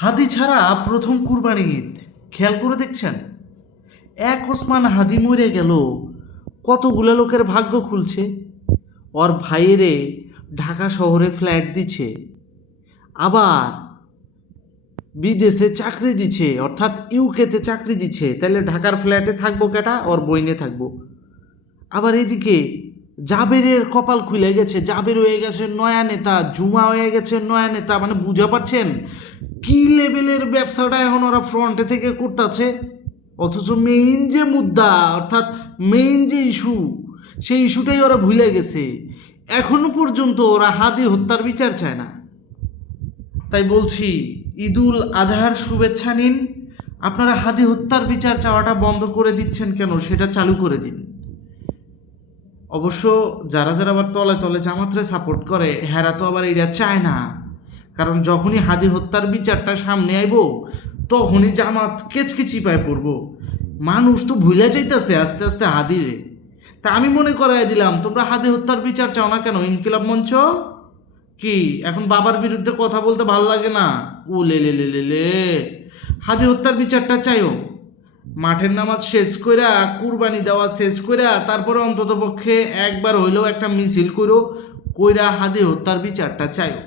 হাদি ছাড়া প্রথম কুরবানি ঈদ খেয়াল করে দেখছেন। এক ওসমান হাদি মরে গেল, কতগুলো লোকের ভাগ্য খুলছে। ওর ভাইয়েরে ঢাকা শহরে ফ্ল্যাট দিচ্ছে, আবার বিদেশে চাকরি দিচ্ছে, অর্থাৎ ইউকেতে চাকরি দিচ্ছে। তাহলে ঢাকার ফ্ল্যাটে থাকবো কেটা? ওর বইনে থাকবো। আবার এদিকে জাবেরের কপাল খুলে গেছে, জাবের হয়ে গেছে নয়া নেতা, জুমা হয়ে গেছে নয়া নেতা। মানে বুঝা পারছেন কি লেভেলের ব্যবসাটা এখন ওরা ফ্রন্টে থেকে করতেছে। অথচ মেইন যে মুদ্রা, অর্থাৎ মেইন যে ইস্যু, সেই ইস্যুটাই ওরা ভুলে গেছে। এখনো পর্যন্ত ওরা হাদি হত্যার বিচার চায় না। তাই বলছি, ঈদুল আজহার শুভেচ্ছা নিন। আপনারা হাদি হত্যার বিচার চাওয়াটা বন্ধ করে দিচ্ছেন কেন? সেটা চালু করে দিন। অবশ্য যারা যারা আবার তলে তলে জামাতরে সাপোর্ট করে, হেরা তো আবার এরা চায় না। কারণ যখনই হাদি হত্যার বিচারটা সামনে আইব, তখনই জামাত কেচকেচি পায় পড়ব। মানুষ তো ভুলে যাইতেছে আস্তে আস্তে হাদিরে। তা আমি মনে করাই দিলাম, তোমরা হাদি হত্যার বিচার চাও না কেন? ইনকিলাব মঞ্চ কি এখন বাবার বিরুদ্ধে কথা বলতে ভাল লাগে না? ও লে লে লে লে লে, হাদি হত্যার বিচারটা চাইও। মাঠের নামাজ শেষ কইরা, কুরবানি দেওয়া শেষ কইরা, তারপরে অন্তত পক্ষে একবার হইলেও একটা মিছিল কইরা হাদি হত্যার বিচারটা চাইও।